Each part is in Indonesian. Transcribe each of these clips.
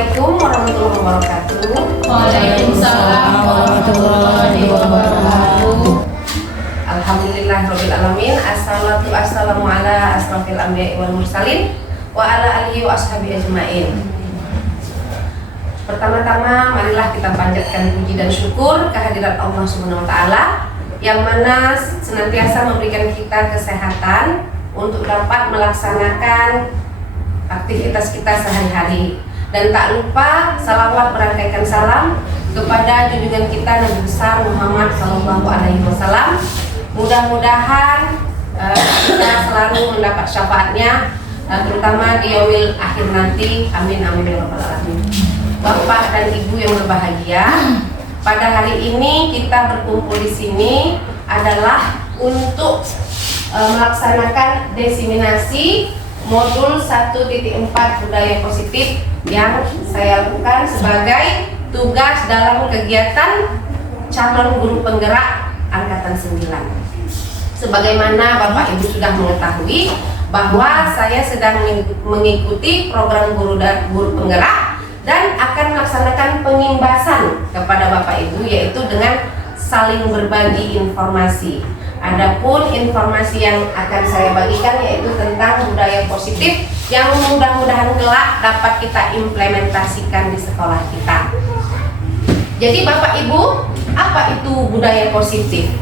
Assalamualaikum warahmatullahi wabarakatuh. Waalaikumsalam warahmatullahi wabarakatuh. Alhamdulillahirabbil alamin. Assalatu wassalamu ala asrofil anbiya'i wal mursalin wa ala alihi wa ashabi ajmain. Pertama-tama marilah kita panjatkan puji dan syukur kehadirat Allah Subhanahu wa taala yang mana senantiasa memberikan kita kesehatan untuk dapat melaksanakan aktivitas kita sehari-hari. Dan tak lupa salawat berangkaikan salam kepada junjungan kita Nabi besar Muhammad SAW. Mudah-mudahan kita selalu mendapat syafaatnya, terutama di yaumil akhir nanti. Amin amin ya rabbal alamin. Bapak dan Ibu yang berbahagia, pada hari ini kita berkumpul di sini adalah untuk melaksanakan desiminasi modul 1.4 budaya positif yang saya lakukan sebagai tugas dalam kegiatan calon guru penggerak angkatan 9. Sebagaimana Bapak Ibu sudah mengetahui bahwa saya sedang mengikuti program guru penggerak dan akan melaksanakan pengimbasan kepada Bapak Ibu, yaitu dengan saling berbagi informasi. Adapun informasi yang akan saya bagikan yaitu tentang budaya positif yang mudah-mudahan kelak dapat kita implementasikan di sekolah kita. Jadi Bapak Ibu, apa itu budaya positif?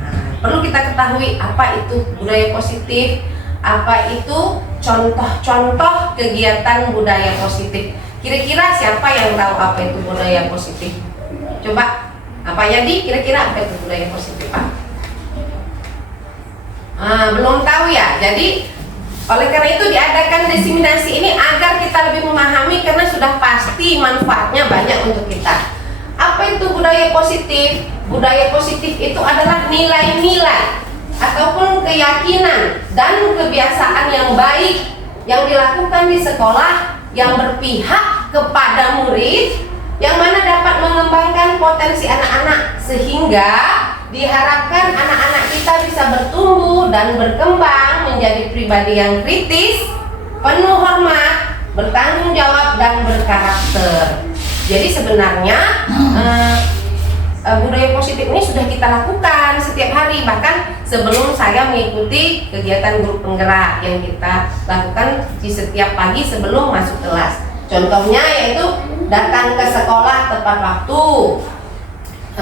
Nah, perlu kita ketahui apa itu budaya positif, apa itu contoh-contoh kegiatan budaya positif. Kira-kira siapa yang tahu apa itu budaya positif? Coba, apa Yadi? Kira-kira apa itu budaya positif, Pak? Belum tahu ya. Jadi oleh karena itu diadakan desiminasi ini agar kita lebih memahami, karena sudah pasti manfaatnya banyak untuk kita. Apa itu budaya positif? Budaya positif itu adalah nilai-nilai ataupun keyakinan dan kebiasaan yang baik yang dilakukan di sekolah yang berpihak kepada murid, yang mana dapat mengembangkan potensi anak-anak sehingga diharapkan anak-anak kita bisa bertumbuh dan berkembang menjadi pribadi yang kritis, penuh hormat, bertanggung jawab dan berkarakter. Jadi sebenarnya budaya positif ini sudah kita lakukan setiap hari, bahkan sebelum saya mengikuti kegiatan guru penggerak yang kita lakukan di setiap pagi sebelum masuk kelas. Contohnya yaitu datang ke sekolah tepat waktu.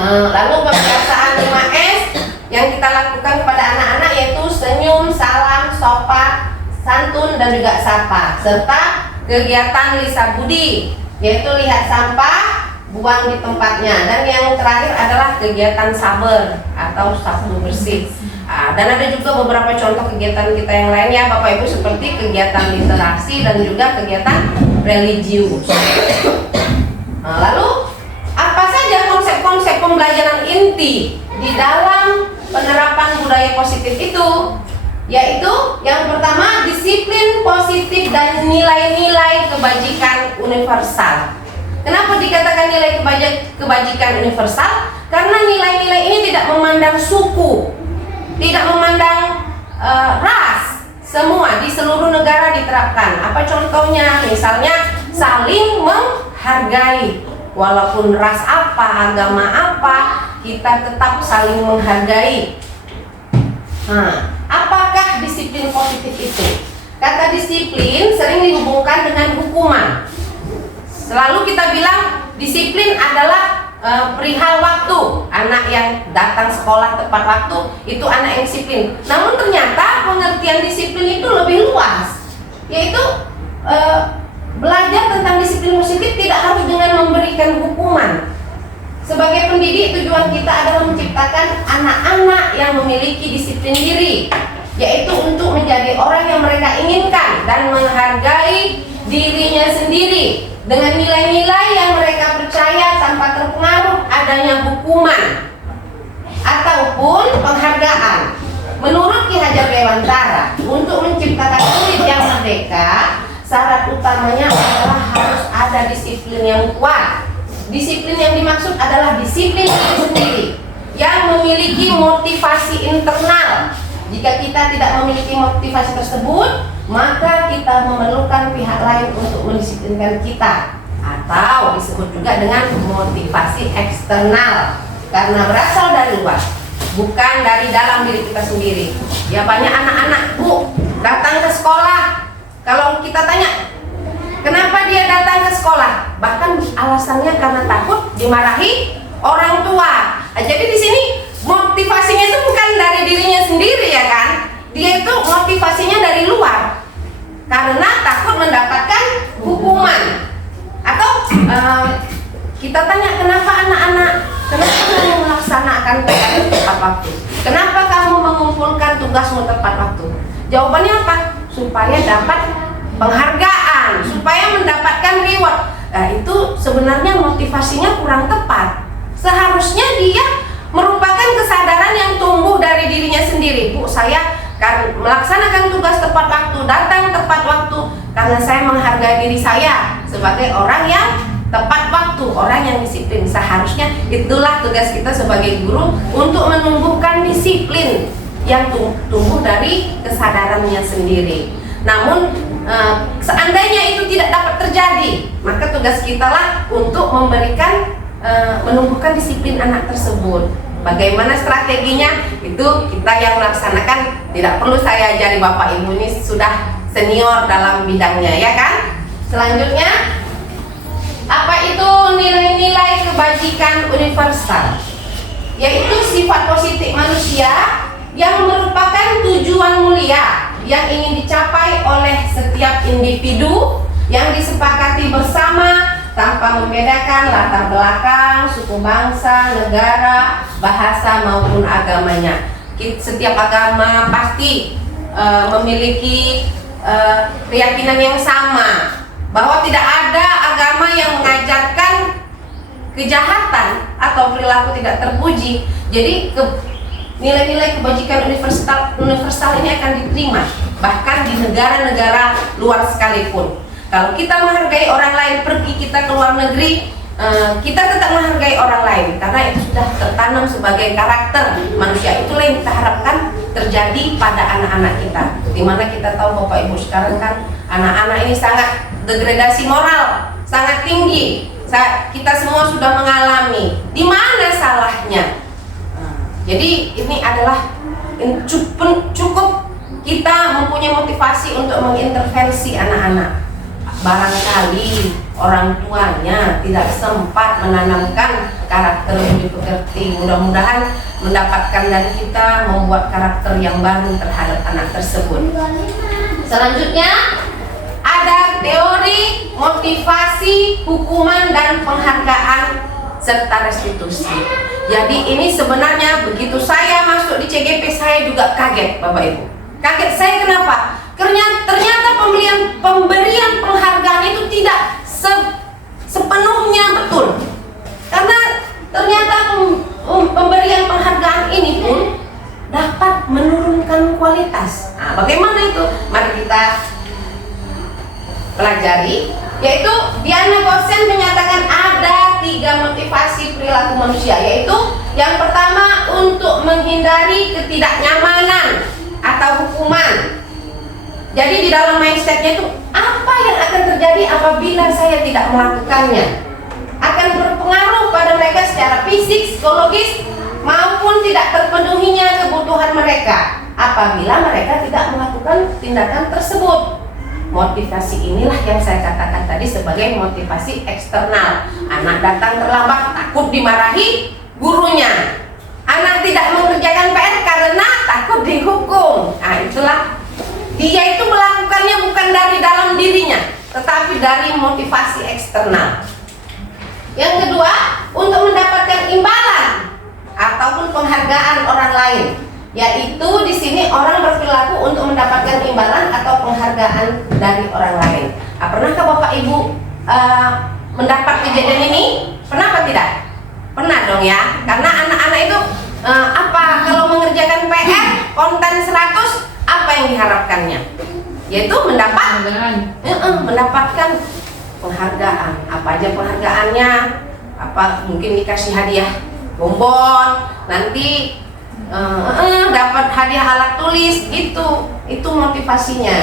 Lalu kebiasaan 5S yang kita lakukan kepada anak-anak yaitu senyum, salam, sopan, santun dan juga sapa, serta kegiatan lisa budi yaitu lihat sampah, buang di tempatnya, dan yang terakhir adalah kegiatan saber atau sapu bersih. Dan ada juga beberapa contoh kegiatan kita yang lainnya Bapak Ibu, seperti kegiatan literasi dan juga kegiatan religius. Lalu apa saja konsep-konsep pembelajaran inti di dalam penerapan budaya positif itu? Yaitu yang pertama, disiplin positif dan nilai-nilai kebajikan universal. Kenapa dikatakan nilai kebajikan universal? Karena nilai-nilai ini tidak memandang suku, tidak memandang ras, semua di seluruh negara diterapkan. Apa contohnya? Misalnya saling menghargai. Walaupun ras apa, agama apa, kita tetap saling menghargai. Apakah disiplin positif itu? Kata disiplin sering dihubungkan dengan hukuman. Selalu kita bilang disiplin adalah perihal waktu. Anak yang datang sekolah tepat waktu itu anak yang disiplin. Namun ternyata pengertian disiplin itu lebih luas, yaitu belajar tentang disiplin positif tidak harus dengan memberikan hukuman. Sebagai pendidik, tujuan kita adalah menciptakan anak-anak yang memiliki disiplin diri, yaitu untuk menjadi orang yang mereka inginkan dan menghargai dirinya sendiri dengan nilai-nilai yang mereka percaya tanpa terpengaruh adanya hukuman ataupun penghargaan. Menurut Ki Hajar Dewantara, untuk menciptakan murid yang merdeka, syarat utamanya adalah harus ada disiplin yang kuat. Disiplin yang dimaksud adalah disiplin diri sendiri yang memiliki motivasi internal Jika kita tidak memiliki motivasi tersebut, maka kita memerlukan pihak lain untuk mendisiplinkan kita, atau disebut juga dengan motivasi eksternal, karena berasal dari luar, bukan dari dalam diri kita sendiri. Ya, banyak anak-anak, Bu, datang ke sekolah. Kalau kita tanya, kenapa dia datang ke sekolah? Bahkan alasannya karena takut dimarahi orang tua. Jadi di sini motivasinya itu bukan dari dirinya sendiri, ya kan? Dia itu motivasinya dari luar, karena takut mendapatkan hukuman. Atau kita tanya, kenapa anak-anak, kenapa kamu melaksanakan tugas tepat waktu? Kenapa kamu mengumpulkan tugasmu tepat waktu? Jawabannya apa? Supaya dapat penghargaan, supaya mendapatkan reward. Nah, itu sebenarnya motivasinya kurang tepat. Seharusnya dia merupakan kesadaran yang tumbuh dari dirinya sendiri. Bu, saya kan melaksanakan tugas tepat waktu, datang tepat waktu, karena saya menghargai diri saya sebagai orang yang tepat waktu, orang yang disiplin. Seharusnya itulah tugas kita sebagai guru, untuk menumbuhkan disiplin yang tumbuh dari kesadarannya sendiri. Namun seandainya itu tidak dapat terjadi, maka tugas kita lah untuk memberikan menumbuhkan disiplin anak tersebut. Bagaimana strateginya? Itu kita yang melaksanakan, tidak perlu saya ajari, Bapak Ibu ini sudah senior dalam bidangnya, ya kan? Selanjutnya, apa itu nilai-nilai kebajikan universal? Yaitu sifat positif manusia yang merupakan tujuan mulia yang ingin dicapai oleh setiap individu, yang disepakati bersama tanpa membedakan latar belakang, suku bangsa, negara, bahasa maupun agamanya. Setiap agama pasti memiliki keyakinan yang sama, bahwa tidak ada agama yang mengajarkan kejahatan atau perilaku tidak terpuji. Jadi nilai-nilai kebajikan universal ini akan diterima bahkan di negara-negara luar sekalipun. Kalau kita menghargai orang lain, pergi kita ke luar negeri, kita tetap menghargai orang lain, karena itu sudah tertanam sebagai karakter manusia. Itulah yang kita harapkan terjadi pada anak-anak kita. Dimana kita tahu, Bapak Ibu, sekarang kan anak-anak ini sangat degradasi moral, sangat tinggi. Kita semua sudah mengalami. Di mana salahnya? Jadi ini adalah cukup kita mempunyai motivasi untuk mengintervensi anak-anak. Barangkali orang tuanya tidak sempat menanamkan karakter budi pekerti. Mudah-mudahan mendapatkan dari kita, membuat karakter yang baru terhadap anak tersebut. Selanjutnya ada teori motivasi, hukuman, dan penghargaan serta restitusi. Jadi ini sebenarnya begitu saya masuk di CGP, saya juga kaget, Bapak Ibu. Kaget saya, kenapa? Ternyata pemberian penghargaan itu tidak sepenuhnya betul. Karena ternyata pemberian penghargaan ini pun dapat menurunkan kualitas. Nah, bagaimana itu? Mari kita pelajari. Yaitu Diana Gosen menyatakan ada 3 motivasi perilaku manusia, yaitu yang pertama untuk menghindari ketidaknyamanan atau hukuman. Jadi di dalam mindsetnya itu, apa yang akan terjadi apabila saya tidak melakukannya? Akan berpengaruh pada mereka secara fisik, psikologis, maupun tidak terpenuhinya kebutuhan mereka apabila mereka tidak melakukan tindakan tersebut. Motivasi inilah yang saya katakan tadi sebagai motivasi eksternal. Anak datang terlambat, takut dimarahi gurunya. Anak tidak mengerjakan PR karena takut dihukum. Nah, itulah dia itu melakukannya bukan dari dalam dirinya, tetapi dari motivasi eksternal. Yang kedua, untuk mendapatkan imbalan ataupun penghargaan orang lain, yaitu di sini orang berperilaku untuk mendapatkan imbalan atau penghargaan dari orang lain. Pernahkah Bapak Ibu mendapat kejadian ini? Pernah apa tidak? Pernah dong ya. Karena anak-anak itu kalau mengerjakan PR konten 100, apa yang diharapkannya? Yaitu mendapatkan penghargaan. Apa aja penghargaannya? Mungkin dikasih hadiah bonbon, nanti dapat hadiah alat tulis, itu motivasinya.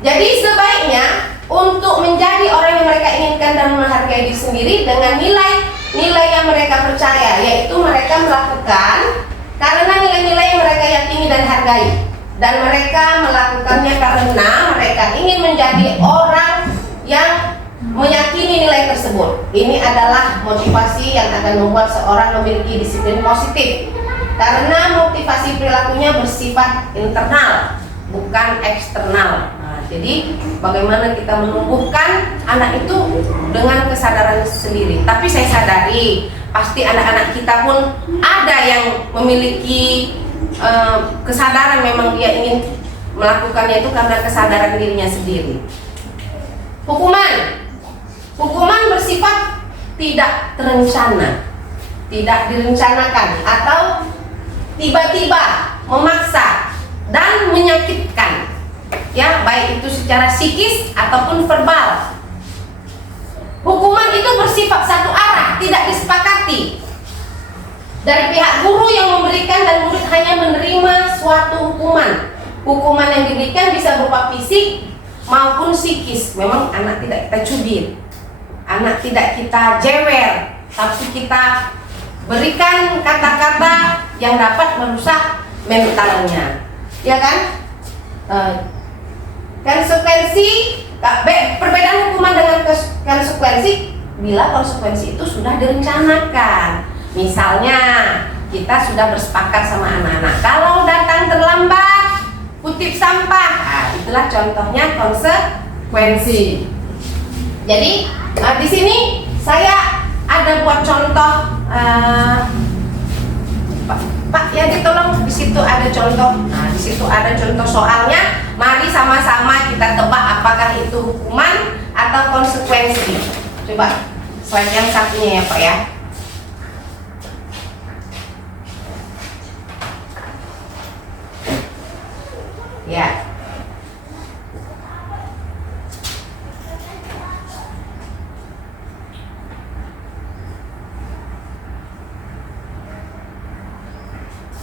Jadi sebaiknya untuk menjadi orang yang mereka inginkan dan menghargai diri sendiri dengan nilai yang mereka percaya, yaitu mereka melakukan karena nilai-nilai yang mereka yakini dan hargai, dan mereka melakukannya karena mereka ingin menjadi orang yang meyakini nilai tersebut. Ini adalah motivasi yang akan membuat seorang memiliki disiplin positif, karena motivasi perilakunya bersifat internal, bukan eksternal. Nah, jadi bagaimana kita menumbuhkan anak itu dengan kesadaran sendiri. Tapi saya sadari pasti anak-anak kita pun ada yang memiliki kesadaran, memang dia ingin melakukannya itu karena kesadaran dirinya sendiri. Hukuman bersifat tidak terencana, tidak direncanakan, atau tiba-tiba, memaksa dan menyakitkan, ya, baik itu secara psikis ataupun verbal. Hukuman itu bersifat satu arah, tidak disepakati dari pihak guru yang memberikan, dan murid hanya menerima suatu hukuman. Hukuman yang diberikan bisa berupa fisik maupun psikis. Memang anak tidak kita cubit, anak tidak kita jewer, tapi kita berikan kata-kata yang dapat merusak mentalnya, ya kan? Konsekuensi, perbedaan hukuman dengan konsekuensi bila konsekuensi itu sudah direncanakan. Misalnya kita sudah bersepakat sama anak-anak, kalau datang terlambat kutip sampah, nah, itulah contohnya konsekuensi. Jadi di sini saya ada buat contoh, Pak ya ditolong, di situ ada contoh. Nah, di situ ada contoh soalnya. Mari sama-sama kita tebak apakah itu hukuman atau konsekuensi. Coba slide yang satunya ya Pak ya. Ya.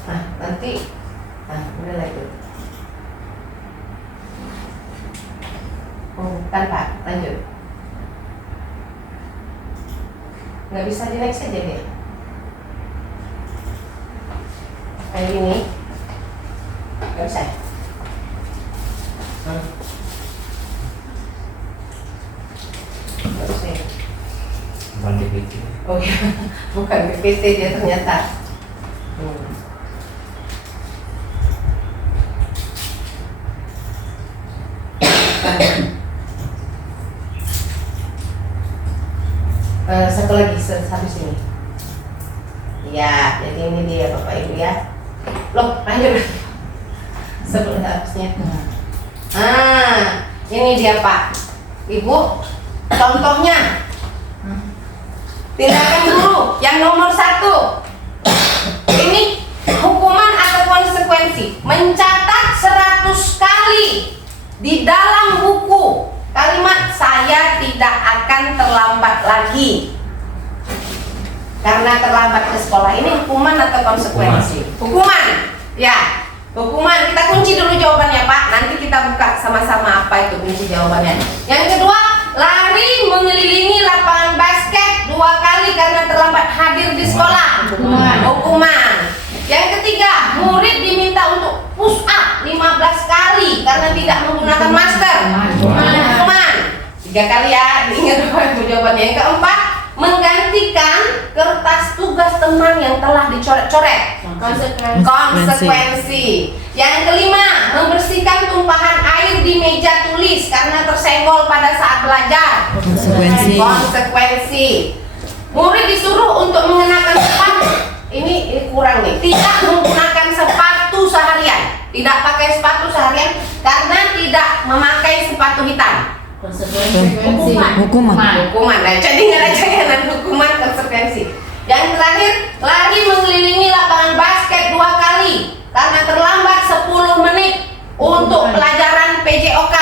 Nah, nanti udah lagi. Oh, bukan Pak, lanjut. Nggak bisa di next aja deh. Kayak gini. Nggak bisa. Nggak bisa. Bukan PPT. Oh ya, bukan PPT dia ternyata. Satu lagi habis ini. Ya, jadi ini dia Bapak Ibu ya. Loh, lanjut. Sebelum habisnya. Ini dia Pak Ibu. Contohnya tindakan guru yang nomor 1. Ini hukuman atau konsekuensi. Mencatat 100 kali di dalam buku kalimat "saya tidak akan terlambat lagi" karena terlambat ke sekolah. Ini hukuman atau konsekuensi? Hukuman. Ya, hukuman. Kita kunci dulu jawabannya Pak. Nanti kita buka sama-sama apa itu kunci jawabannya. Yang kedua, lari mengelilingi lapangan basket 2 kali karena terlambat hadir di sekolah. Hukuman. Yang ketiga, murid diminta untuk push up 15 kali karena tidak menggunakan masker. Hukuman. 3 kali ya, diingat jawabannya. Yang keempat, menggantikan kertas tugas teman yang telah dicoret-coret. Konsekuensi. Yang kelima, membersihkan tumpahan air di meja tulis karena tersenggol pada saat belajar. Konsekuensi. Murid disuruh untuk mengenakan sepatu. Ini kurang nih. Tidak menggunakan sepatu seharian. Tidak pakai sepatu seharian karena tidak memakai sepatu hitam. Hukuman. Nah, jadi nggak ada jangan hukuman, konsekuensi. Yang terakhir, lari mengelilingi lapangan basket 2 kali karena terlambat 10 menit untuk pelajaran PJOK.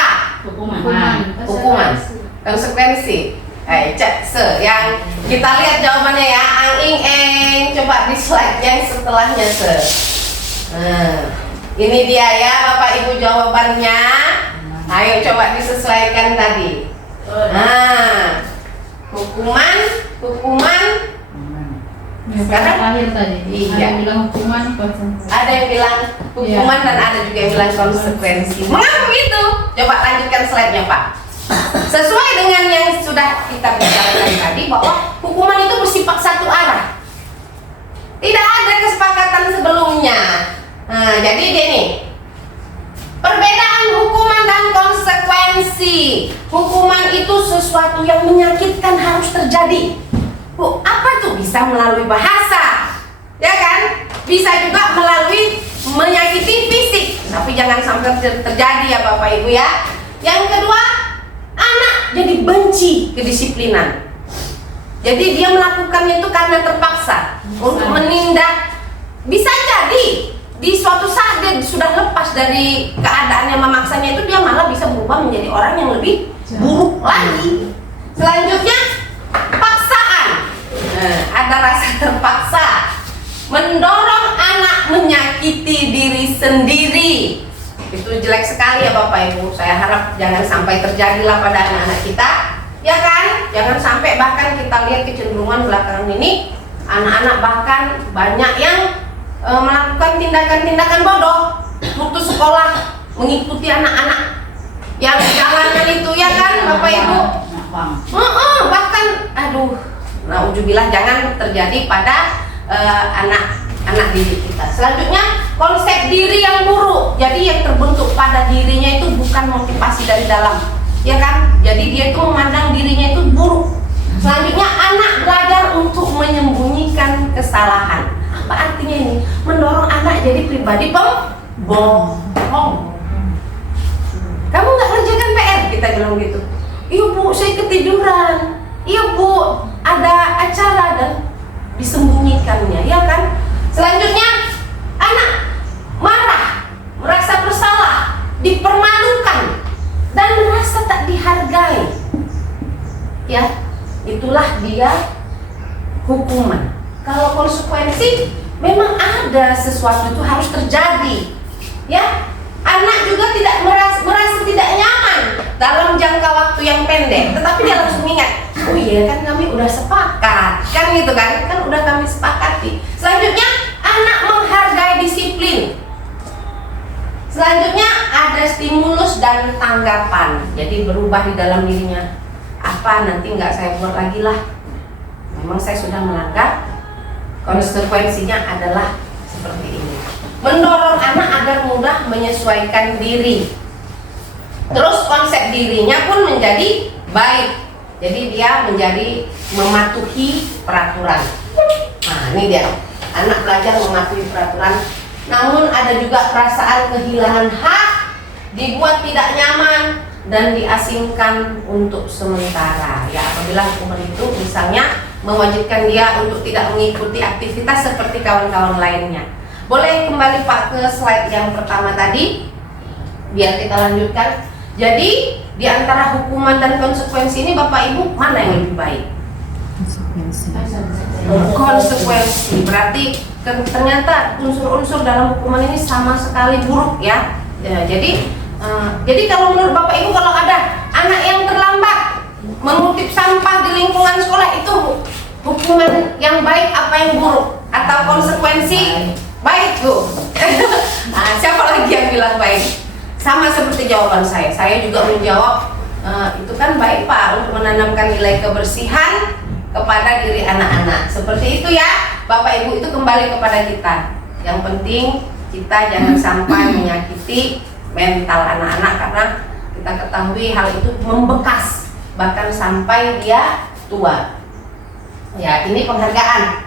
Hukuman. Konsekuensi. Yang kita lihat jawabannya ya, Ang Ing Eng. Coba coba di slide yang setelahnya Nah, ini dia ya Bapak Ibu jawabannya. Ayo coba disesuaikan tadi. Nah, hukuman Sekarang akhir tadi. Iya. Ada yang bilang hukuman, konsekuensi. ada yang bilang hukuman Iya. dan ada juga yang bilang konsekuensi. Mengapa begitu? Coba lanjutkan slide-nya Pak. Sesuai dengan yang sudah kita bicarakan tadi bahwa hukuman itu bersifat satu arah. Tidak ada kesepakatan sebelumnya. Nah, jadi gini. Perbedaan hukuman dan konsekuensi. Hukuman itu sesuatu yang menyakitkan harus terjadi. Bu, apa tuh? Bisa melalui bahasa, ya kan? Bisa juga melalui menyakiti fisik. Tapi jangan sampai terjadi ya Bapak Ibu ya. Yang kedua, anak jadi benci kedisiplinan. Jadi dia melakukannya itu karena terpaksa untuk menindak. Bisa jadi di suatu saat dia sudah lepas dari keadaan yang memaksanya itu, dia malah bisa berubah menjadi orang yang lebih buruk lagi. Selanjutnya, paksaan. Nah, ada rasa terpaksa, mendorong anak menyakiti diri sendiri. Itu jelek sekali ya Bapak Ibu. Saya harap jangan sampai terjadilah pada anak-anak kita, ya kan? Jangan sampai bahkan kita lihat kecenderungan belakangan ini, anak-anak bahkan banyak yang melakukan tindakan-tindakan bodoh, putus sekolah, mengikuti anak-anak yang jalanan itu, ya kan Bapak Ibu? Bahkan, aduh, nauzubillah, jangan terjadi pada anak-anak didik kita. Selanjutnya, konsep diri yang buruk. Jadi yang terbentuk pada dirinya itu bukan motivasi dari dalam, ya kan? Jadi dia itu memandang dirinya itu buruk. Selanjutnya, anak belajar untuk menyembunyikan kesalahan. Apa artinya ini? Mendorong anak jadi pribadi pembohong. Kamu nggak kerjakan PR, kita bilang gitu. Iya Bu, saya ketiduran. Iya Bu, ada acara, dan disembunyikannya, ya kan? Selanjutnya, anak marah, merasa bersalah, dipermalukan, dan merasa tak dihargai. Ya, itulah dia hukuman. Kalau konsekuensi, memang ada sesuatu itu harus terjadi, ya. Anak juga tidak merasa tidak nyaman dalam jangka waktu yang pendek, tetapi dia langsung ingat, oh iya kan kami udah sepakat, kan gitu kan udah kami sepakati. Selanjutnya, anak menghargai disiplin. Selanjutnya, ada stimulus dan tanggapan. Jadi berubah di dalam dirinya. Apa nanti nggak saya buat lagi lah. Memang saya sudah melanggar. Konsekuensinya adalah seperti ini. Mendorong anak agar mudah menyesuaikan diri. Terus konsep dirinya pun menjadi baik. Jadi dia menjadi mematuhi peraturan. Nah, ini dia. Anak belajar mematuhi peraturan. Namun ada juga perasaan kehilangan hak, dibuat tidak nyaman, dan diasingkan untuk sementara. Ya, apabila hukuman itu misalnya mewajibkan dia untuk tidak mengikuti aktivitas seperti kawan-kawan lainnya. Boleh kembali Pak ke slide yang pertama tadi, biar kita lanjutkan. Jadi di antara hukuman dan konsekuensi ini Bapak Ibu, mana yang lebih baik? Konsekuensi. Berarti ternyata unsur-unsur dalam hukuman ini sama sekali buruk ya. Jadi kalau menurut Bapak Ibu, kalau ada anak yang terlambat mengutip sampah di lingkungan sekolah, itu hukuman yang baik apa yang buruk? Atau konsekuensi baik Bu? Nah, siapa lagi yang bilang baik? Sama seperti jawaban saya juga menjawab itu kan baik Pak, untuk menanamkan nilai kebersihan kepada diri anak-anak. Seperti itu ya Bapak Ibu, itu kembali kepada kita. Yang penting kita jangan sampai menyakiti mental anak-anak, karena kita ketahui hal itu membekas bahkan sampai dia tua. Ya, ini penghargaan.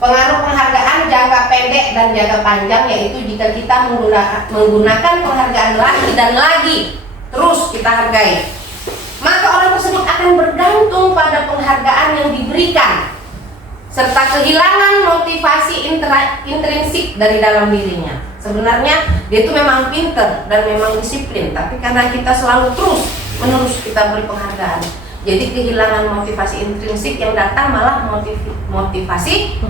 Pengaruh penghargaan jangka pendek dan jangka panjang, yaitu jika kita menggunakan penghargaan lagi dan lagi, terus kita hargai, maka orang tersebut akan bergantung pada penghargaan yang diberikan, serta kehilangan motivasi intrinsik dari dalam dirinya. Sebenarnya dia itu memang pinter dan memang disiplin, tapi karena kita selalu terus menerus kita beri penghargaan, jadi kehilangan motivasi intrinsik, yang datang malah motivasi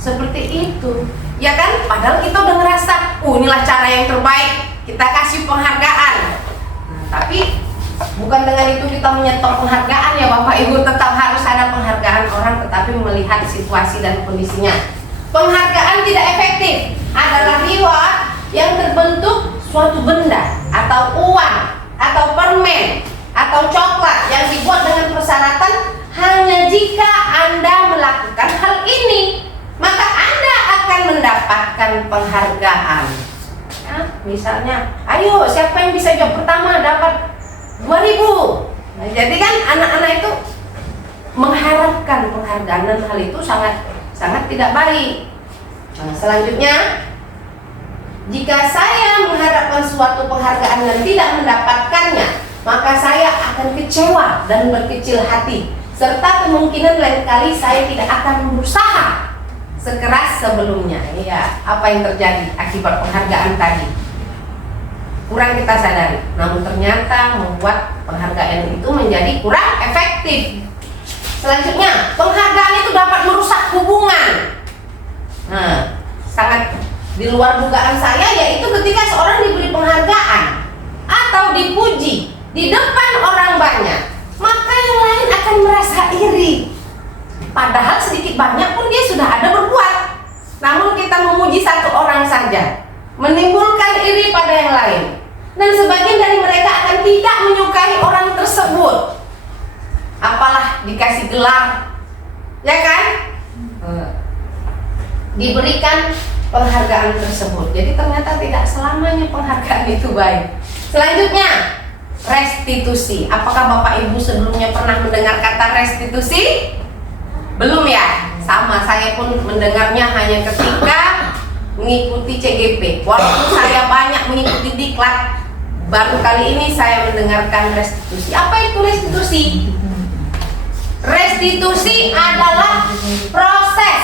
Seperti itu. Ya kan? Padahal kita udah ngerasa, inilah cara yang terbaik. Kita kasih penghargaan. Tapi bukan dengan itu kita menyetop penghargaan ya Bapak Ibu. Tetap harus ada penghargaan orang, tetapi melihat situasi dan kondisinya. Penghargaan tidak efektif adalah reward yang terbentuk suatu benda atau uang atau permen atau coklat yang dibuat dengan persyaratan hanya jika Anda melakukan hal ini maka Anda akan mendapatkan penghargaan. Ya, misalnya, ayo siapa yang bisa jawab pertama dapat 2000. Nah, jadi kan anak-anak itu mengharapkan penghargaan dan hal itu sangat tidak baik. Nah, selanjutnya, jika saya mengharapkan suatu penghargaan dan tidak mendapatkannya, maka saya akan kecewa dan berkecil hati, serta kemungkinan lain kali saya tidak akan berusaha sekeras sebelumnya. Ya, apa yang terjadi akibat penghargaan tadi? Kurang kita sadari, namun ternyata membuat penghargaan itu menjadi kurang efektif. Selanjutnya, penghargaan itu dapat merusak hubungan. Nah, sangat di luar dugaan saya, yaitu ketika seorang diberi penghargaan atau dipuji di depan orang banyak, maka yang lain akan merasa iri. Padahal sedikit banyak pun dia sudah ada berbuat. Namun kita memuji satu orang saja, menimbulkan iri pada yang lain. Dan sebagian dari mereka akan tidak menyukai orang tersebut. Apalah dikasih gelar, ya kan? Diberikan penghargaan tersebut. Jadi ternyata tidak selamanya penghargaan itu baik. Selanjutnya, restitusi. Apakah Bapak Ibu sebelumnya pernah mendengar kata restitusi? Belum ya? Sama, saya pun mendengarnya hanya ketika mengikuti CGP. Walaupun saya banyak mengikuti diklat, baru kali ini saya mendengarkan restitusi. Apa itu restitusi? Restitusi adalah proses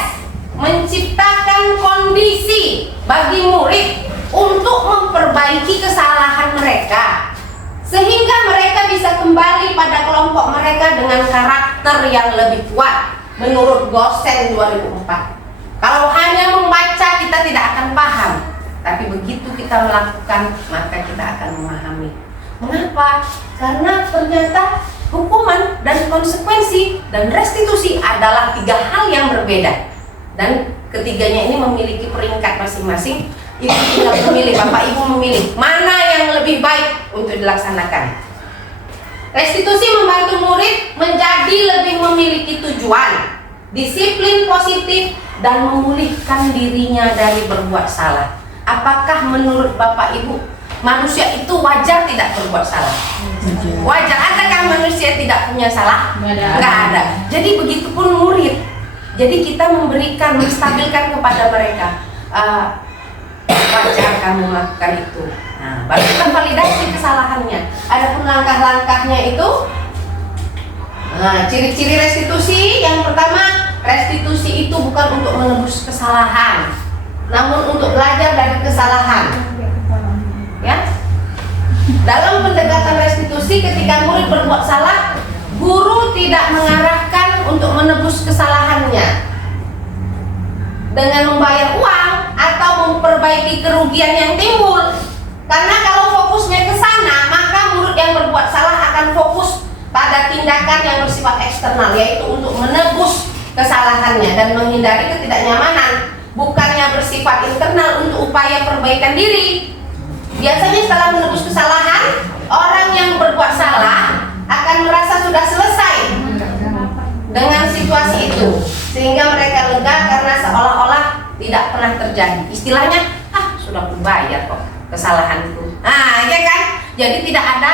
menciptakan kondisi bagi murid untuk memperbaiki kesalahan mereka, sehingga mereka bisa kembali pada kelompok mereka dengan karakter yang lebih kuat. Menurut Gosen 2004, kalau hanya membaca kita tidak akan paham, tapi begitu kita melakukan maka kita akan memahami. Mengapa? Karena ternyata hukuman dan konsekuensi dan restitusi adalah tiga hal yang berbeda, dan ketiganya ini memiliki peringkat masing-masing. Ibu tinggal memilih, Bapak Ibu memilih mana yang lebih baik untuk dilaksanakan. Restitusi membantu murid menjadi lebih memiliki tujuan, disiplin positif, dan memulihkan dirinya dari berbuat salah. Apakah menurut Bapak Ibu manusia itu wajar tidak berbuat salah? Wajar. Adakah manusia tidak punya salah? Nggak ada. Jadi begitupun murid. Jadi kita memberikan, menstabilkan kepada mereka, wajar kamu melakukan itu. Nah, baru kita validasi kesalahannya. Adapun langkah-langkahnya itu, ciri-ciri restitusi yang pertama, restitusi itu bukan untuk menebus kesalahan, namun untuk belajar dari kesalahan. Ya, dalam pendekatan restitusi, ketika murid berbuat salah, guru tidak mengarahkan untuk menebus kesalahannya dengan membayar uang atau memperbaiki kerugian yang timbul. Karena kalau fokusnya ke sana, maka murid yang berbuat salah akan fokus pada tindakan yang bersifat eksternal, yaitu untuk menebus kesalahannya dan menghindari ketidaknyamanan, bukannya bersifat internal untuk upaya perbaikan diri. Biasanya setelah menebus kesalahan, orang yang berbuat salah akan merasa sudah selesai dengan situasi itu, sehingga mereka lega karena seolah-olah tidak pernah terjadi. Istilahnya, sudah dibayar kok kesalahanku. Ya kan? Jadi tidak ada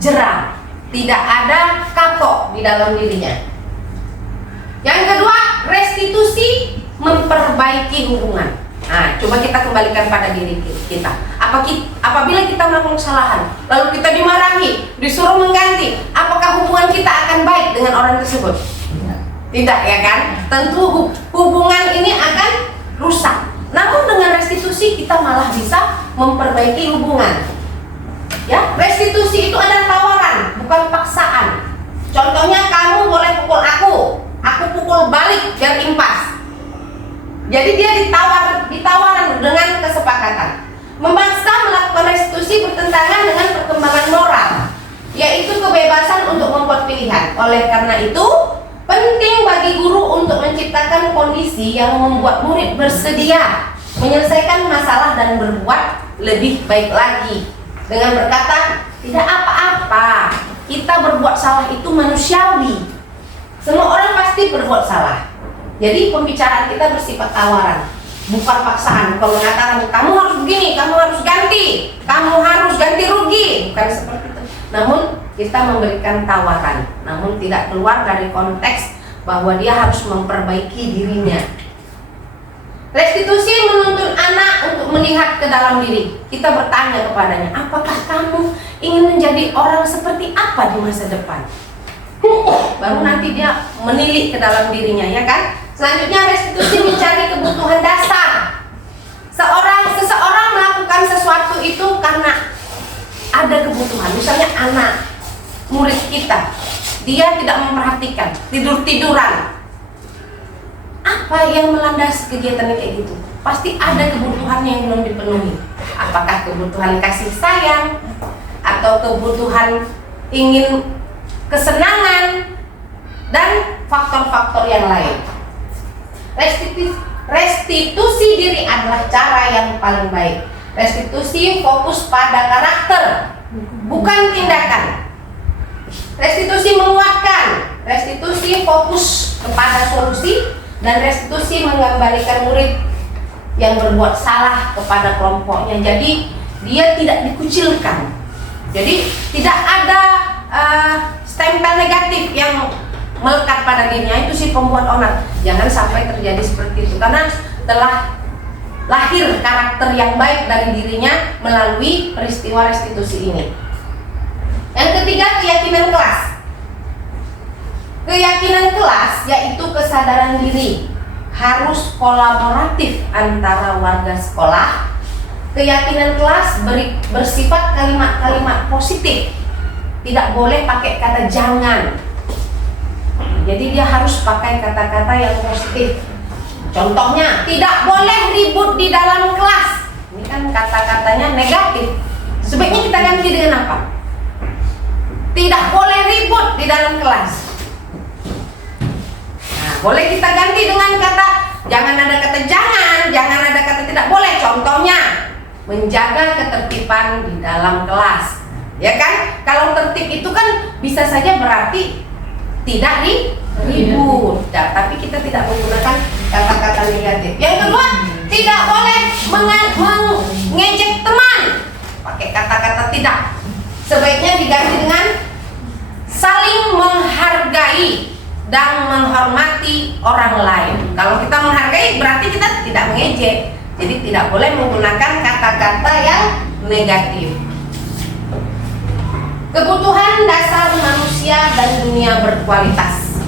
jera, tidak ada kapok di dalam dirinya. Yang kedua, restitusi memperbaiki hubungan. Coba kita kembalikan pada diri kita. Apabila kita melakukan kesalahan, lalu kita dimarahi, disuruh mengganti, apakah hubungan kita akan baik dengan orang tersebut? Tidak, ya kan? Tentu hubungan ini akan rusak. Namun dengan restitusi kita malah bisa memperbaiki hubungan. Ya, restitusi itu adalah tawaran, bukan paksaan. Contohnya, kamu boleh pukul aku pukul balik biar impas. Jadi dia ditawar dengan kesepakatan. Memaksa melakukan restitusi bertentangan dengan perkembangan moral, yaitu kebebasan untuk membuat pilihan. Oleh karena itu, penting bagi guru untuk menciptakan kondisi yang membuat murid bersedia menyelesaikan masalah dan berbuat lebih baik lagi. Dengan berkata, tidak apa-apa, kita berbuat salah itu manusiawi. Semua orang pasti berbuat salah. Jadi pembicaraan kita bersifat tawaran, bukan paksaan. Kalau mengatakan kamu harus begini, kamu harus ganti rugi, bukan seperti itu. Namun kita memberikan tawaran, namun tidak keluar dari konteks bahwa dia harus memperbaiki dirinya. Restitusi menuntun anak untuk melihat ke dalam diri. Kita bertanya kepadanya, apakah kamu ingin menjadi orang seperti apa di masa depan? Baru nanti dia menilik ke dalam dirinya, ya kan? Selanjutnya, restitusi mencari kebutuhan dasar. Seseorang melakukan sesuatu itu karena ada kebutuhan. Misalnya anak, murid kita, dia tidak memperhatikan, tidur-tiduran. Apa yang melandasi kegiatan kayak gitu? Pasti ada kebutuhan yang belum dipenuhi. Apakah kebutuhan kasih sayang, atau kebutuhan ingin kesenangan, dan faktor-faktor yang lain. Restitusi diri adalah cara yang paling baik. Restitusi fokus pada karakter, bukan tindakan. Restitusi menguatkan. Restitusi fokus kepada solusi. Dan restitusi mengembalikan murid yang berbuat salah kepada kelompoknya. Jadi dia tidak dikucilkan. Jadi tidak ada stempel negatif yang melekat pada dirinya, itu si pembuat onar. Jangan sampai terjadi seperti itu, karena telah lahir karakter yang baik dari dirinya melalui peristiwa restitusi ini. Yang ketiga, keyakinan kelas. Keyakinan kelas yaitu kesadaran diri, harus kolaboratif antara warga sekolah. Keyakinan kelas bersifat kalimat-kalimat positif, tidak boleh pakai kata jangan. Jadi dia harus pakai kata-kata yang positif. Contohnya, tidak boleh ribut di dalam kelas. Ini kan kata-katanya negatif. Sebaiknya kita ganti dengan apa? Tidak boleh ribut di dalam kelas. Nah, boleh kita ganti dengan kata jangan ada kata jangan ada kata tidak boleh. Contohnya, menjaga ketertiban di dalam kelas. Ya kan? Kalau tertib itu kan bisa saja berarti tidak ribut, tapi kita tidak menggunakan kata-kata negatif. Yang kedua, tidak boleh mengejek teman, pakai kata-kata tidak. Sebaiknya diganti dengan saling menghargai dan menghormati orang lain. Kalau kita menghargai berarti kita tidak mengejek. Jadi tidak boleh menggunakan kata-kata yang negatif. Kebutuhan dasar manusia dan dunia berkualitas.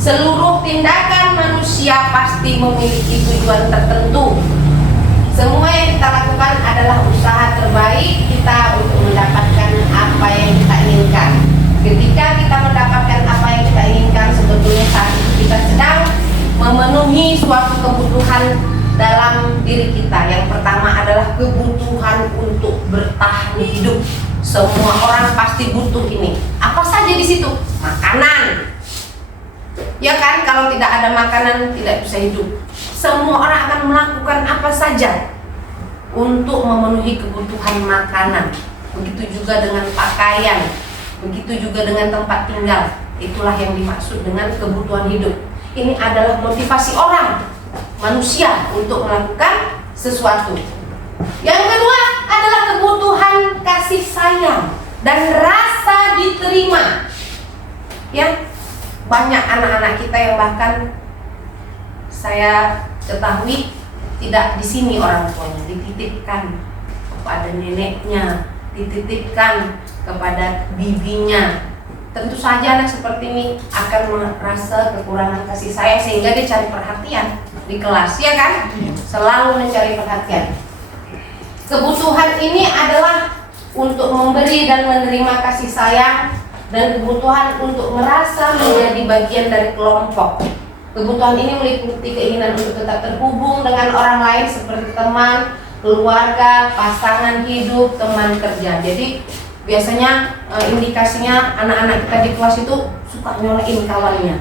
Seluruh tindakan manusia pasti memiliki tujuan tertentu. Semua yang kita lakukan adalah usaha terbaik kita untuk mendapatkan apa yang kita inginkan. Ketika kita mendapatkan apa yang kita inginkan, sebetulnya saat itu kita sedang memenuhi suatu kebutuhan dalam diri kita. Yang pertama adalah kebutuhan untuk bertahan hidup. Semua orang pasti butuh ini. Apa saja di situ? Makanan. Ya kan, kalau tidak ada makanan tidak bisa hidup. Semua orang akan melakukan apa saja untuk memenuhi kebutuhan makanan. Begitu juga dengan pakaian, begitu juga dengan tempat tinggal. Itulah yang dimaksud dengan kebutuhan hidup. Ini adalah motivasi orang, manusia untuk melakukan sesuatu. Yang kedua adalah kebutuhan kasih sayang dan rasa diterima. Ya, banyak anak-anak kita yang bahkan saya ketahui tidak di sini orang tuanya, dititipkan kepada neneknya, dititipkan kepada bibinya. Tentu saja anak seperti ini akan merasa kekurangan kasih sayang sehingga dia cari perhatian di kelas, ya kan? Selalu mencari perhatian. Kebutuhan ini adalah untuk memberi dan menerima kasih sayang dan kebutuhan untuk merasa menjadi bagian dari kelompok. Kebutuhan ini meliputi keinginan untuk tetap terhubung dengan orang lain seperti teman, keluarga, pasangan hidup, teman kerja. Jadi biasanya indikasinya anak-anak kita di kelas itu suka nyolain kawannya,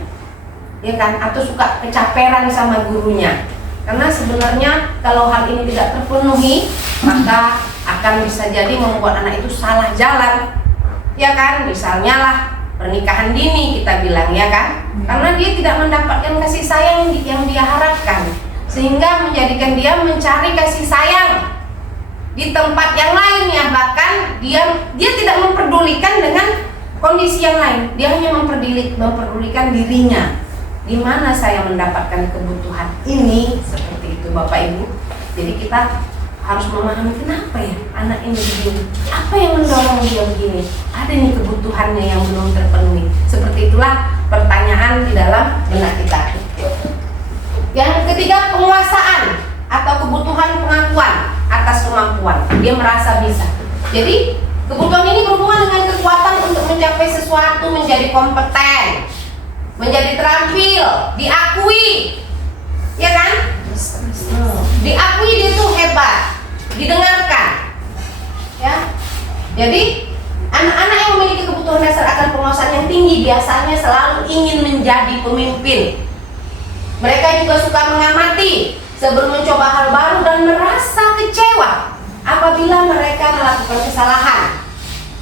ya kan? Atau suka kecaperan sama gurunya. Karena sebenarnya kalau hal ini tidak terpenuhi, maka akan bisa jadi membuat anak itu salah jalan, ya kan? Misalnya lah pernikahan dini kita bilang, ya kan? Karena dia tidak mendapatkan kasih sayang yang dia harapkan, sehingga menjadikan dia mencari kasih sayang di tempat yang lain, ya. Bahkan dia tidak memperdulikan dengan kondisi yang lain, dia hanya memperdulikan dirinya. Di mana saya mendapatkan kebutuhan ini, seperti itu Bapak Ibu. Jadi kita harus memahami kenapa ya anak ini begini, apa yang mendorong dia begini, ada nih kebutuhannya yang belum terpenuhi. Seperti itulah pertanyaan di dalam benak kita. Yang ketiga, penguasaan atau kebutuhan pengakuan atas kemampuan. Dia merasa bisa. Jadi kebutuhan ini berhubungan dengan kekuatan untuk mencapai sesuatu, menjadi kompeten, menjadi terampil, diakui, ya kan? Diakui dia tuh hebat, didengarkan, ya. Jadi anak-anak yang memiliki kebutuhan dasar akan penguasaan yang tinggi biasanya selalu ingin menjadi pemimpin. Mereka juga suka mengamati sebelum mencoba hal baru dan merasa kecewa apabila mereka melakukan kesalahan.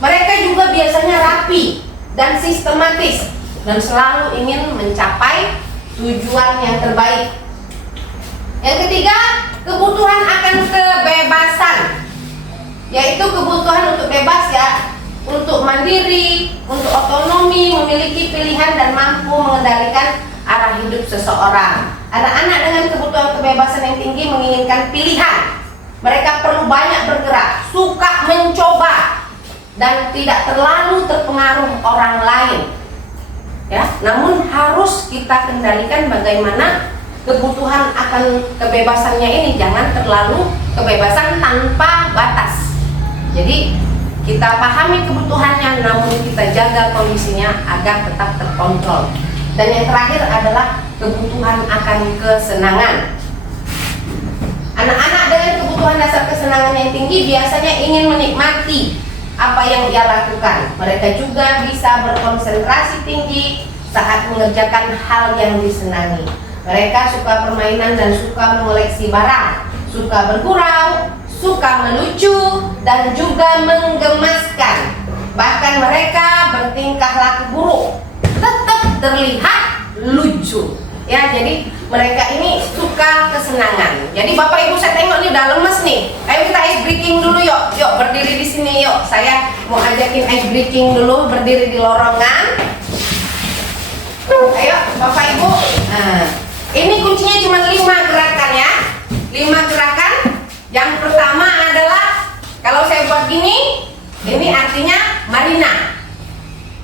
Mereka juga biasanya rapi dan sistematis dan selalu ingin mencapai tujuan yang terbaik. Yang ketiga, kebutuhan akan kebebasan, yaitu kebutuhan untuk bebas, ya, untuk mandiri, untuk otonomi, memiliki pilihan dan mampu mengendalikan arah hidup seseorang. Anak-anak dengan kebutuhan kebebasan yang tinggi menginginkan pilihan. Mereka perlu banyak bergerak, suka mencoba, dan tidak terlalu terpengaruh orang lain, ya. Namun harus kita kendalikan bagaimana kebutuhan akan kebebasannya ini, jangan terlalu kebebasan tanpa batas. Jadi kita pahami kebutuhannya, namun kita jaga kondisinya agar tetap terkontrol. Dan yang terakhir adalah kebutuhan akan kesenangan. Anak-anak dengan kebutuhan dasar kesenangan yang tinggi biasanya ingin menikmati apa yang ia lakukan. Mereka juga bisa berkonsentrasi tinggi saat mengerjakan hal yang disenangi. Mereka suka permainan dan suka mengoleksi barang, suka bergurau, suka melucu, dan juga menggemaskan. Bahkan mereka bertingkah laku buruk, tetap terlihat lucu, ya. Jadi mereka ini suka kesenangan. Jadi Bapak Ibu, saya tengok nih udah lemes nih. Ayo kita ice breaking dulu, yuk. Yuk berdiri di sini, yuk. Saya mau ajakin ice breaking dulu, berdiri di lorongan. Ayo Bapak Ibu. Nah, ini kuncinya cuma 5 gerakan, ya. 5 gerakan. Yang pertama adalah kalau saya buat gini, ini artinya Marina.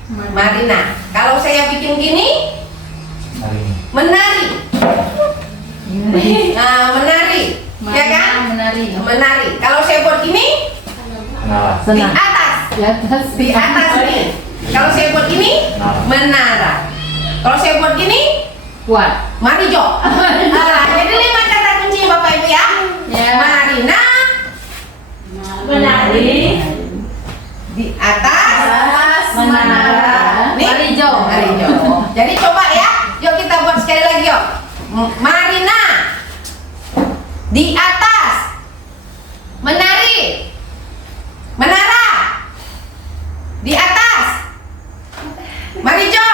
Marina. Kalau saya bikin gini, menari. Nah, menari, ya kan? Menari. Kalau saya buat gini, di atas. Di atas nih. Kalau saya buat gini, menara. Kalau saya buat gini, kuat. Marijo. Jadi 5 kata kunci Bapak Ibu, ya. Marina, Menari. di atas, Menara. nih, Marijo. Marijo. Jadi coba, ya. Yuk kita buat sekali lagi, yuk. Marina, di atas, menari, menara, di atas, Marijo.